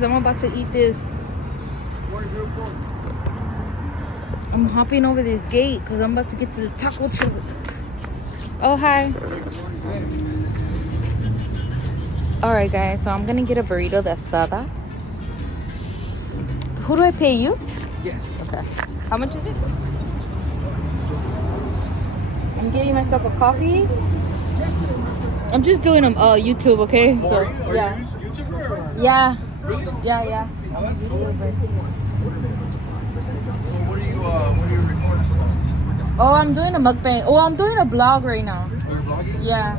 because I'm about to eat this. I'm hopping over this gate because I'm about to get to this taco truck. Oh, hi. Alright, guys. So I'm going to get a burrito de asada. So who do I pay? You? Yes. Okay. How much is it? I'm getting myself a coffee. I'm just doing YouTube, okay? Oh, so are you? yeah. You YouTuber or? Yeah. Really? Yeah. I'm a YouTuber. So what are you recording? Oh, I'm doing a mukbang. Oh, I'm doing a vlog right now. You're vlogging? Yeah.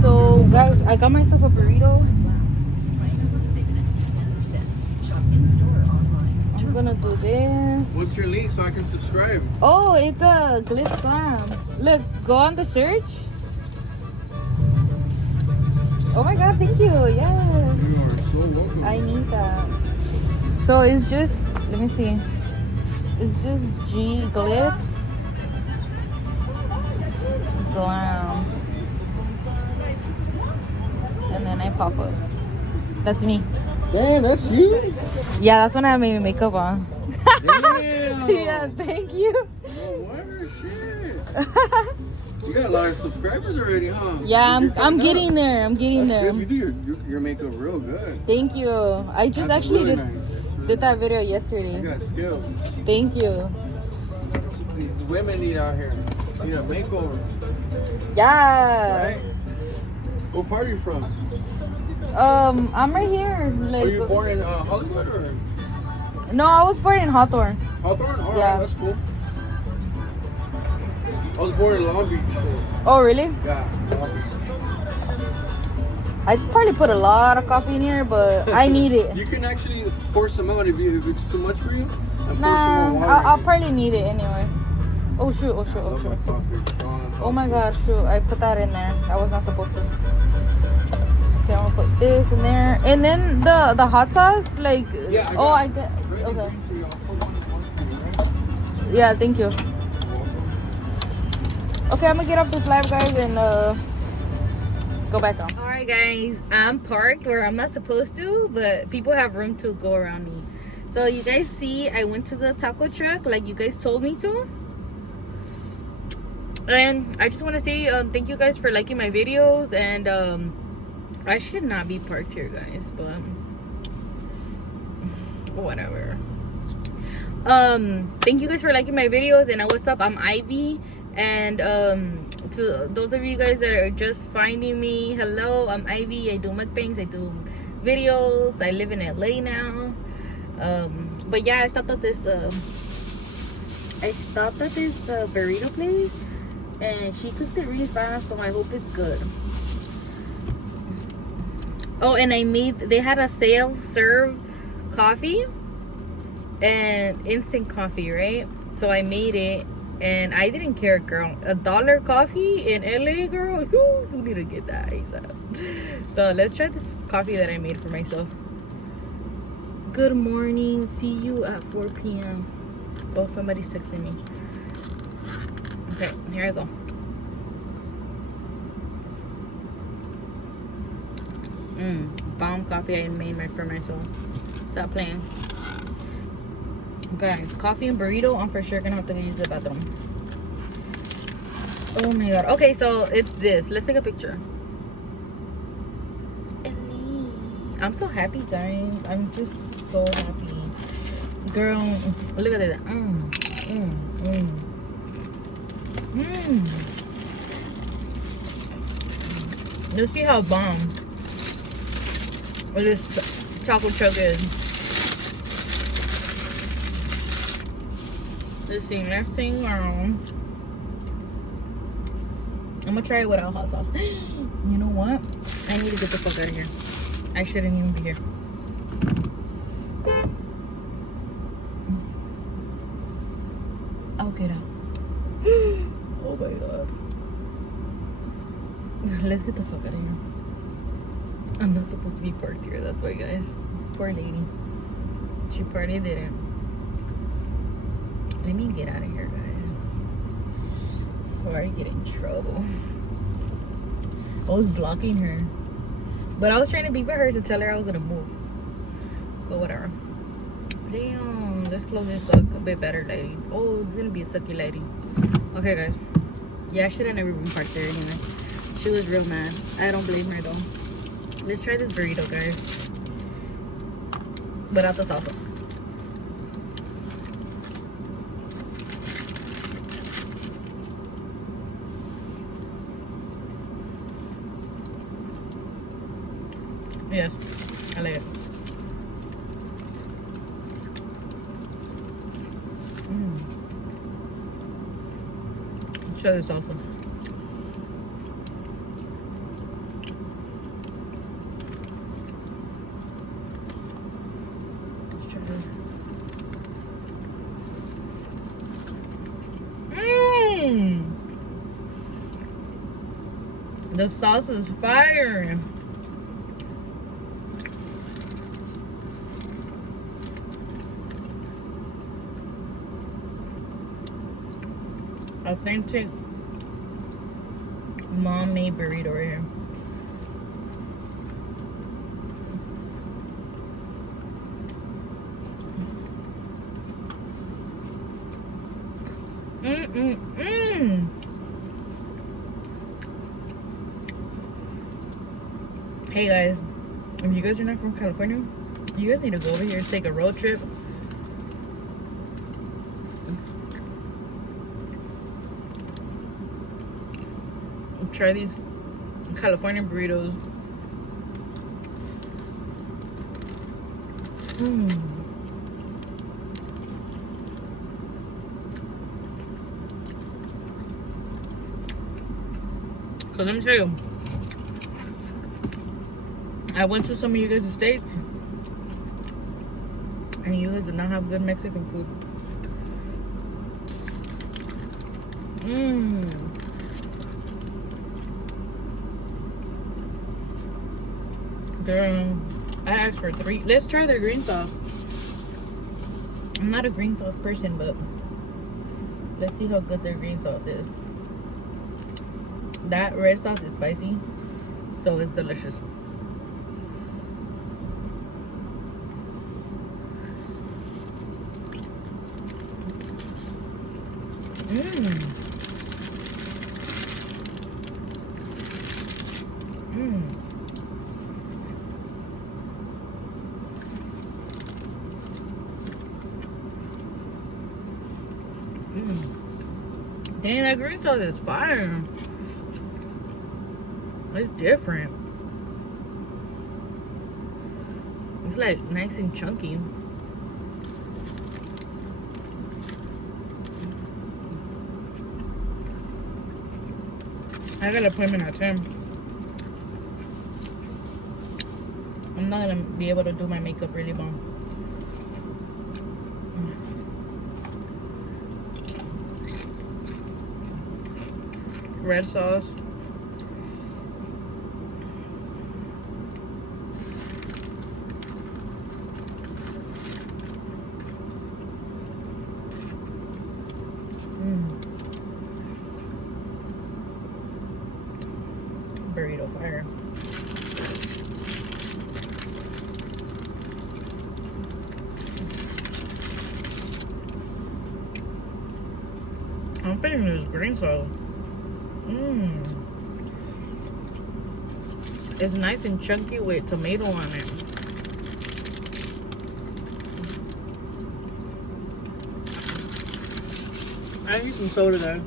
So, guys, I got myself a burrito. I'm gonna do this. What's your link so I can subscribe? Oh, it's a Glitz Glam. Look, go on the search. Oh my god, thank you. Yeah. You are so welcome. I need that. So it's just, let me see. It's just G Glitz Glam. And then I pop up. That's me. Damn, that's you? Yeah, that's when I made my makeup on. Damn. Yeah, thank you. No wonder, shit. You got a lot of subscribers already, huh? Yeah, You're I'm coming getting up. there. I'm getting That's there. good. You do your makeup real good. Thank you. I just That's actually really did nice. That's really did that nice. video You yesterday. got skills. Thank you. These women need out here. Need a makeover, Yeah. right? What part are you from? I'm right here. Like, Were you born in Hollywood or no, I was born in Hawthorne. Hawthorne? Alright, Yeah. that's cool. I was born in Long Beach. So, Oh, really? yeah, Long Beach. I probably put a lot of coffee in here, but I need it. You can actually pour some out if it's too much for you. And pour some Nah, more water I'll in it. probably need it anyway. Oh shoot! Oh shoot! I Oh love my shoot! coffee. Strong and Oh my coffee. god! Shoot! I put that in there. I was not supposed to. Okay, I'm gonna put this in there, and then the hot sauce, like. Yeah, I Oh, got I get. Ready Okay. for you. I'll put one, right? Yeah, thank you. Okay, I'm gonna get off this live, guys, and go back on. All right, guys, I'm parked where I'm not supposed to, but people have room to go around me. So you guys see, I went to the taco truck like you guys told me to. And I just want to say thank you guys for liking my videos. And I should not be parked here, guys, but whatever. Thank you guys for liking my videos. And what's up, I'm Ivy. And to those of you guys that are just finding me, hello, I'm Ivy. I do mukbangs, I do videos. I live in LA now. But yeah, I stopped at this burrito place, and she cooked it really fast, so I hope it's good. Oh, and they had a self-serve coffee and instant coffee, right? So I made it, and I didn't care, girl. $1 coffee in LA, girl. You need to get that ASAP. So let's try this coffee that I made for myself. Good morning. See you at 4 p.m. Oh, somebody's texting me. Okay, here I go. Bomb coffee I made for myself. Stop playing. Guys, coffee and burrito. I'm for sure gonna have to use the bathroom. Oh my god. Okay, so it's this. Let's take a picture. I'm so happy, guys. I'm just so happy. Girl, look at that. Let's see how bomb this chocolate truck is. Let's sing around. I'm gonna try it without hot sauce. You know what? I need to get the fuck out of here. I shouldn't even be here. I'll get out. Oh my god. Let's get the fuck out of here. I'm not supposed to be parked here. That's why, guys. Poor lady. She probably didn't. Let me get out of here, guys, before I get in trouble. I was blocking her. But I was trying to be with her to tell her I was gonna move. But whatever. Damn, let's close this up a bit better, lady. Oh, it's gonna be a sucky lady. Okay, guys. Yeah, I should have never been parked there anyway. She was real mad. I don't blame her though. Let's try this burrito, guys. Without the salsa. Yes, I like it. Show this also. Let's try this. The sauce is fire. Authentic mom made burrito right here. Hey guys, if you guys are not from California, you guys need to go over here, take a road trip. Try these California burritos. So let me tell you, I went to some of you guys' states and you guys do not have good Mexican food. Girl, I asked for 3. Let's try their green sauce. I'm not a green sauce person, but let's see how good their green sauce is. That red sauce is spicy, so it's delicious. Dang, that green sauce is fire. It's different. It's like nice and chunky. I got an appointment at 10. I'm not gonna be able to do my makeup really long. Red sauce. Burrito fire. I'm feeling this green sauce. It's nice and chunky with tomato on it. I need some soda though.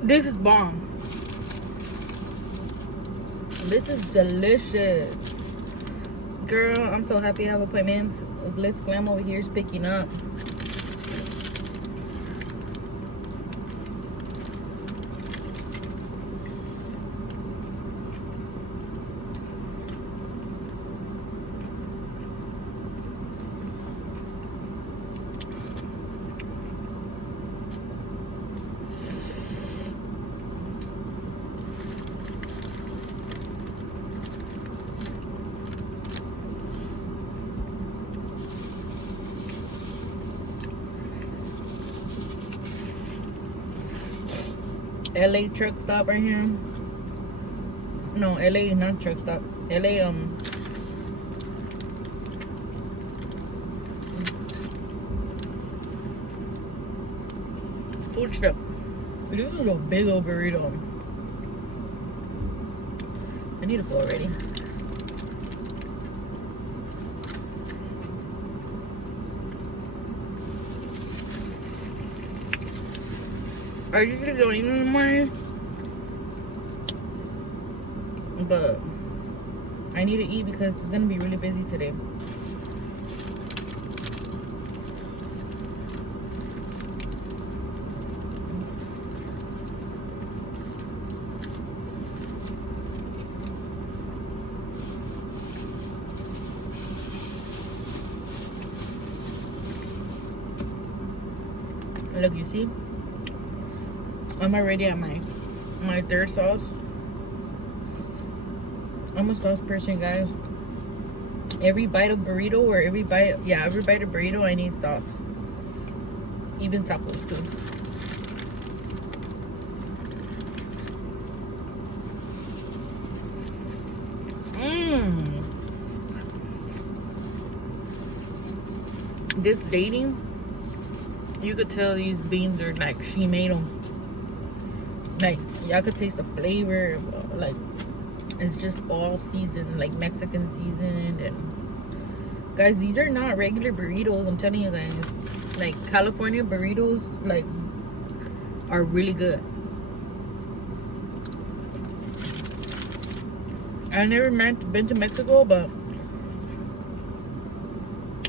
This is bomb. This is delicious. Girl, I'm so happy I have appointments. Let's Glam over here is picking up. LA truck stop right here. No, LA not truck stop. LA food truck. This is a big old burrito. I need to go already. I usually don't eat in the morning, but I need to eat because it's gonna be really busy today. Look, you see? I'm already at my third sauce. I'm a sauce person, guys. Every bite of burrito or every bite of burrito, I need sauce. Even tacos too. This dating, you could tell these beans are like she made them. Like y'all could taste the flavor. Like it's just all seasoned, like Mexican seasoned. And guys, these are not regular burritos. I'm telling you guys. Like California burritos, like are really good. I never been to Mexico, but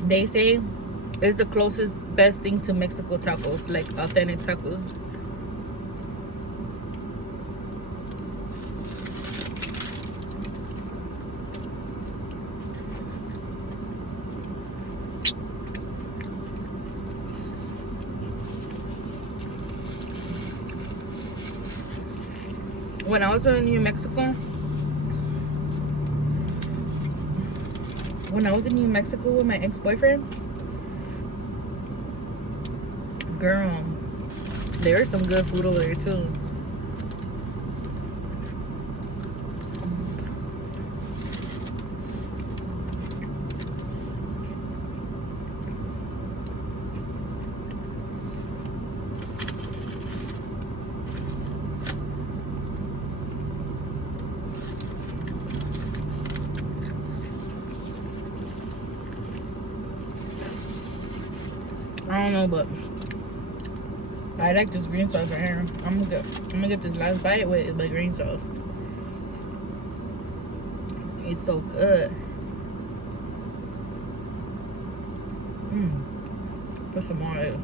they say it's the closest, best thing to Mexico tacos, like authentic tacos. When I was in New Mexico, with my ex-boyfriend, girl, there's some good food over there too. I don't know, but I like this green sauce right here. I'm gonna get this last bite with the green sauce. It's so good. Put some more oil.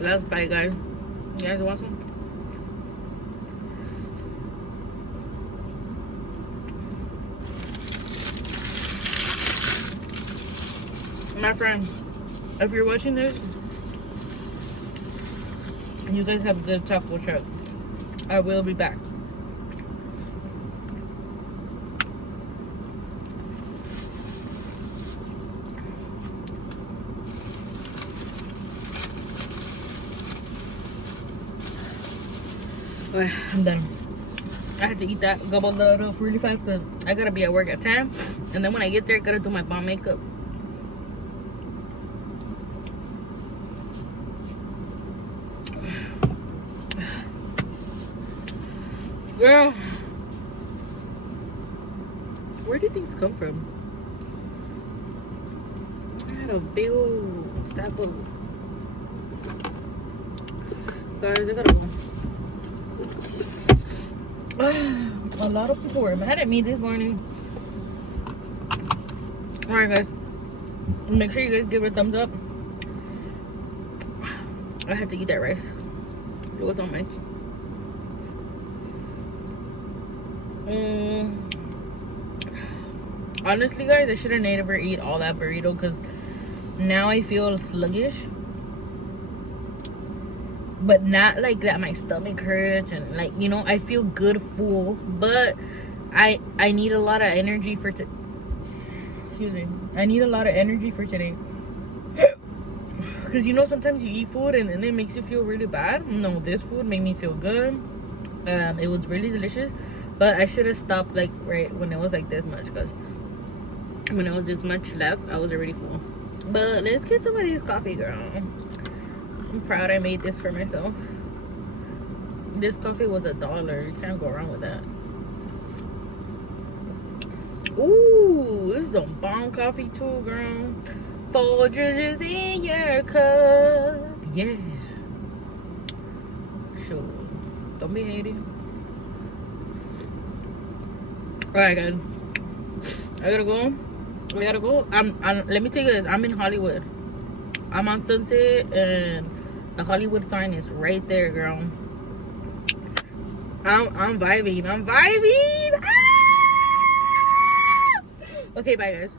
Last bite, guys. You guys want some? My friends, if you're watching this and you guys have a good taco truck, I will be back. Alright, I'm done. I had to eat that, gobble that up really fast because I gotta be at work at 10. And then when I get there, I gotta do my bomb makeup. Girl, where did these come from? I had a big old stack of. Guys, I gotta go. A lot of people were mad at me this morning. Alright, guys, make sure you guys give it a thumbs up. I had to eat that rice. It was on my. Honestly, guys, I shouldn't never eat all that burrito because now I feel sluggish, but not like that my stomach hurts and like, you know, I feel good full, but I need a lot of energy for excuse me, I need a lot of energy for today. Because you know sometimes you eat food and then it makes you feel really bad. No, this food made me feel good. It was really delicious. But I should have stopped like right when it was like this much, because when it was this much left, I was already full. But let's get some of these coffee, girl. I'm proud I made this for myself. This coffee was $1. You can't go wrong with that. Ooh, this is some bomb coffee too, girl. Folgers in your cup. Yeah. Sure. Don't be hating. Alright, guys. I gotta go. We gotta go. Let me tell you guys, I'm in Hollywood. I'm on Sunset, and the Hollywood sign is right there, girl. I'm vibing. I'm vibing. Ah! Okay, bye, guys.